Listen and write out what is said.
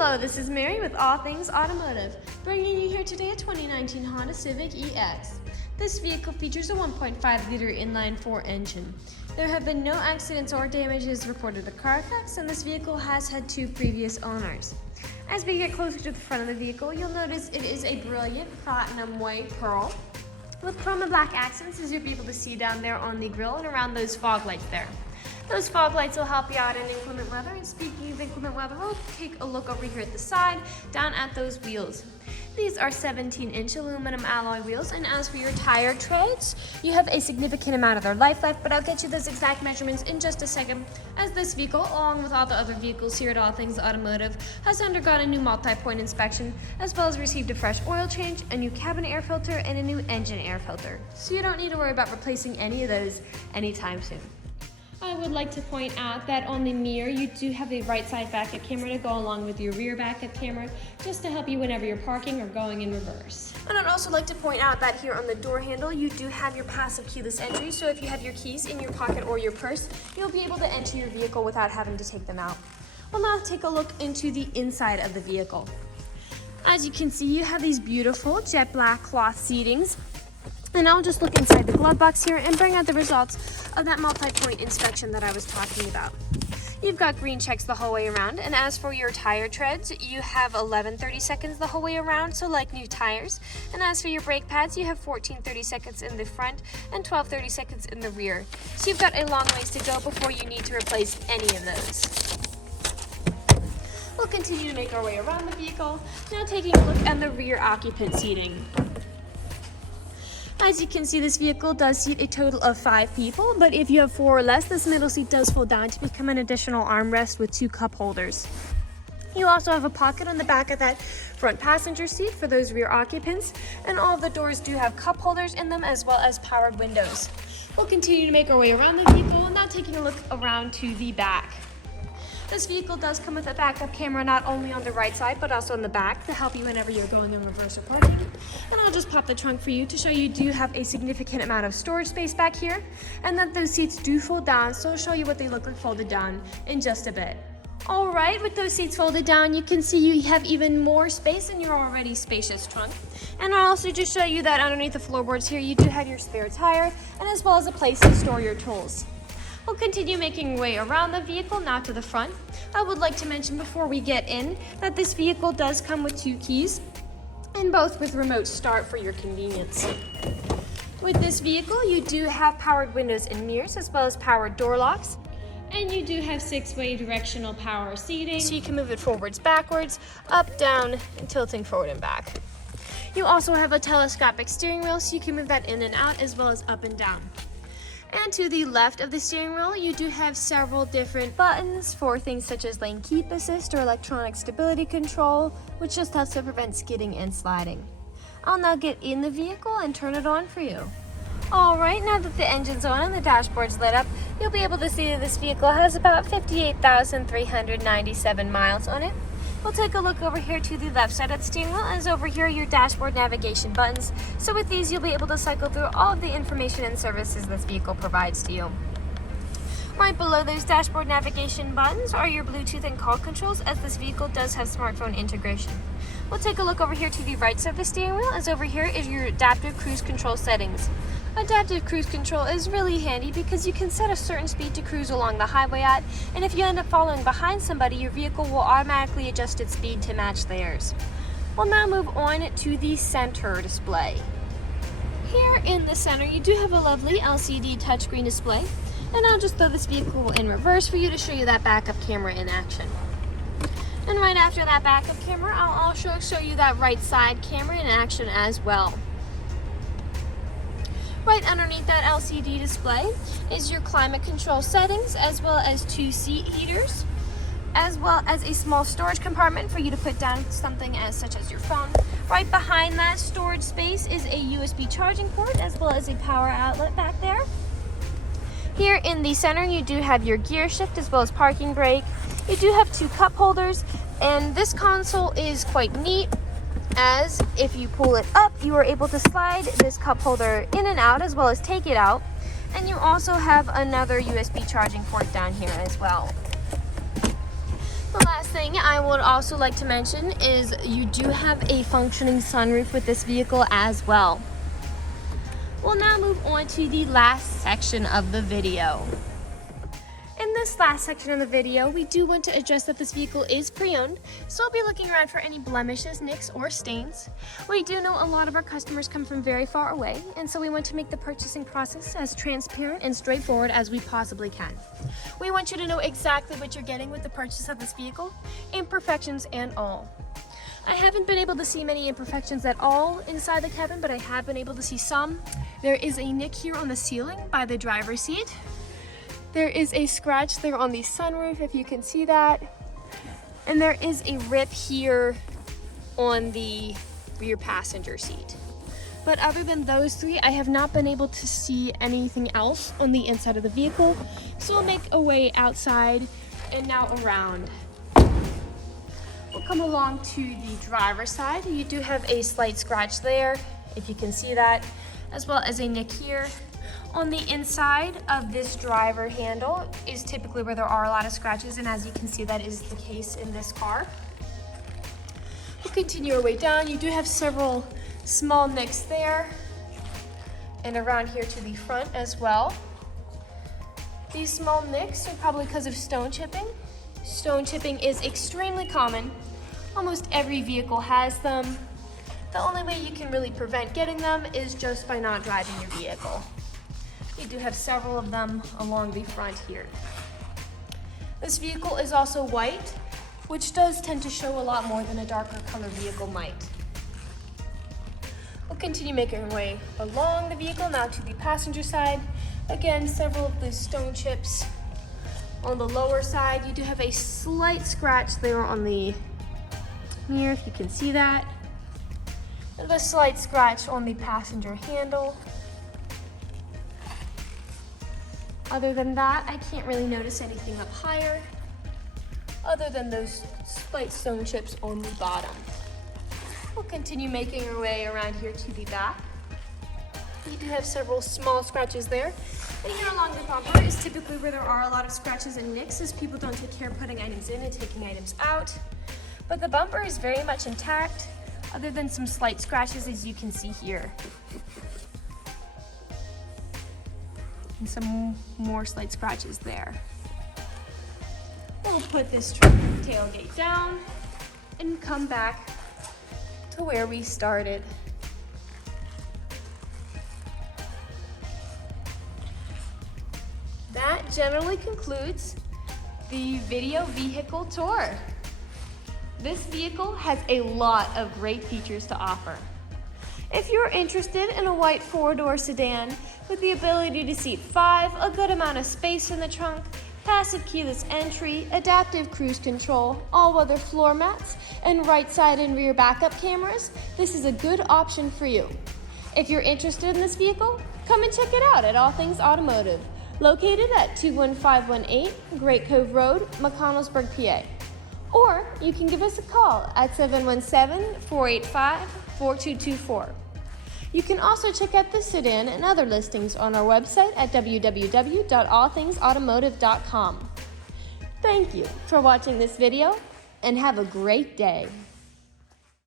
Hello, this is Mary with All Things Automotive, bringing you here today a 2019 Honda Civic EX. This vehicle features a 1.5-liter inline-4 engine. There have been no accidents or damages reported at CARFAX, and this vehicle has had 2 previous owners. As we get closer to the front of the vehicle, you'll notice it is a brilliant platinum white pearl with chrome and black accents, as you'll be able to see down there on the grille and around those fog lights there. Those fog lights will help you out in inclement weather. And speaking of inclement weather, we'll take a look over here at the side, down at those wheels. These are 17-inch aluminum alloy wheels, and as for your tire treads, you have a significant amount of their life left, but I'll get you those exact measurements in just a second, as this vehicle, along with all the other vehicles here at All Things Automotive, has undergone a new multi-point inspection, as well as received a fresh oil change, a new cabin air filter, and a new engine air filter. So you don't need to worry about replacing any of those anytime soon. I would like to point out that on the mirror, you do have a right side backup camera to go along with your rear backup camera, just to help you whenever you're parking or going in reverse. And I'd also like to point out that here on the door handle, you do have your passive keyless entry, so if you have your keys in your pocket or your purse, you'll be able to enter your vehicle without having to take them out. We'll now take a look into the inside of the vehicle. As you can see, you have these beautiful jet black cloth seatings. And I'll just look inside the glove box here and bring out the results of that multi-point inspection that I was talking about. You've got green checks the whole way around, and as for your tire treads, you have 11 30-seconds the whole way around, so like new tires. And as for your brake pads, you have 14 30-seconds in the front and 12 30-seconds in the rear. So you've got a long ways to go before you need to replace any of those. We'll continue to make our way around the vehicle, now taking a look at the rear occupant seating. As you can see, this vehicle does seat a total of 5 people, but if you have 4 or less, this middle seat does fold down to become an additional armrest with 2 cup holders. You also have a pocket on the back of that front passenger seat for those rear occupants, and all of the doors do have cup holders in them as well as powered windows. We'll continue to make our way around the vehicle and now taking a look around to the back. This vehicle does come with a backup camera not only on the right side but also on the back to help you whenever you're going in reverse or parking. And I'll just pop the trunk for you to show you do have a significant amount of storage space back here, and that those seats do fold down, so I'll show you what they look like folded down in just a bit. Alright, with those seats folded down, you can see you have even more space in your already spacious trunk. And I'll also just show you that underneath the floorboards here, you do have your spare tire, and as well as a place to store your tools. We'll continue making our way around the vehicle, now to the front. I would like to mention before we get in that this vehicle does come with 2 keys, and both with remote start for your convenience. With this vehicle, you do have powered windows and mirrors, as well as powered door locks. And you do have 6-way directional power seating, so you can move it forwards, backwards, up, down, and tilting forward and back. You also have a telescopic steering wheel, so you can move that in and out, as well as up and down. And to the left of the steering wheel, you do have several different buttons for things such as lane keep assist or electronic stability control, which just helps to prevent skidding and sliding. I'll now get in the vehicle and turn it on for you. Alright, now that the engine's on and the dashboard's lit up, you'll be able to see that this vehicle has about 58,397 miles on it. We'll take a look over here to the left side of the steering wheel, as over here are your dashboard navigation buttons. So with these, you'll be able to cycle through all of the information and services this vehicle provides to you. Right below those dashboard navigation buttons are your Bluetooth and call controls, as this vehicle does have smartphone integration. We'll take a look over here to the right side of the steering wheel, as over here is your adaptive cruise control settings. Adaptive cruise control is really handy because you can set a certain speed to cruise along the highway at, and if you end up following behind somebody, your vehicle will automatically adjust its speed to match theirs. We'll now move on to the center display. Here in the center, you do have a lovely LCD touchscreen display, and I'll just throw this vehicle in reverse for you to show you that backup camera in action. And right after that backup camera, I'll also show you that right side camera in action as well. Right underneath that LCD display is your climate control settings, as well as 2 seat heaters, as well as a small storage compartment for you to put down something such as your phone. Right behind that storage space is a USB charging port, as well as a power outlet back there. Here in the center, you do have your gear shift as well as parking brake. You do have 2 cup holders, and this console is quite neat, as if you pull it up, you are able to slide this cup holder in and out, as well as take it out. And you also have another USB charging port down here as well. The last thing I would also like to mention is you do have a functioning sunroof with this vehicle as well. We'll now move on to the last section of the video. In this last section of the video, we do want to address that this vehicle is pre-owned, so we'll be looking around for any blemishes, nicks, or stains. We do know a lot of our customers come from very far away, and so we want to make the purchasing process as transparent and straightforward as we possibly can. We want you to know exactly what you're getting with the purchase of this vehicle, imperfections and all. I haven't been able to see many imperfections at all inside the cabin, but I have been able to see some. There is a nick here on the ceiling by the driver's seat. There is a scratch there on the sunroof, if you can see that. And there is a rip here on the rear passenger seat. But other than those three, I have not been able to see anything else on the inside of the vehicle. So we'll make a way outside and now around. We'll come along to the driver's side. You do have a slight scratch there, if you can see that, as well as a nick here. On the inside of this driver handle is typically where there are a lot of scratches, and as you can see, that is the case in this car. We'll continue our way down. You do have several small nicks there and around here to the front as well. These small nicks are probably because of stone chipping. Stone chipping is extremely common. Almost every vehicle has them. The only way you can really prevent getting them is just by not driving your vehicle. You do have several of them along the front here. This vehicle is also white, which does tend to show a lot more than a darker color vehicle might. We'll continue making our way along the vehicle now to the passenger side. Again, several of the stone chips on the lower side. You do have a slight scratch there on the mirror, if you can see that. And a slight scratch on the passenger handle. Other than that, I can't really notice anything up higher, other than those slight stone chips on the bottom. We'll continue making our way around here to the back. You do have several small scratches there. And here along the bumper is typically where there are a lot of scratches and nicks, as people don't take care of putting items in and taking items out. But the bumper is very much intact, other than some slight scratches, as you can see here. And some more slight scratches there. We'll put this tailgate down and come back to where we started. That generally concludes the video vehicle tour. This vehicle has a lot of great features to offer. If you're interested in a white four-door sedan with the ability to seat 5, a good amount of space in the trunk, passive keyless entry, adaptive cruise control, all-weather floor mats, and right side and rear backup cameras, this is a good option for you. If you're interested in this vehicle, come and check it out at All Things Automotive, located at 21518 Great Cove Road, McConnellsburg, PA. Or you can give us a call at 717-485-4224. You can also check out this sedan and other listings on our website at www.allthingsautomotive.com. Thank you for watching this video and have a great day.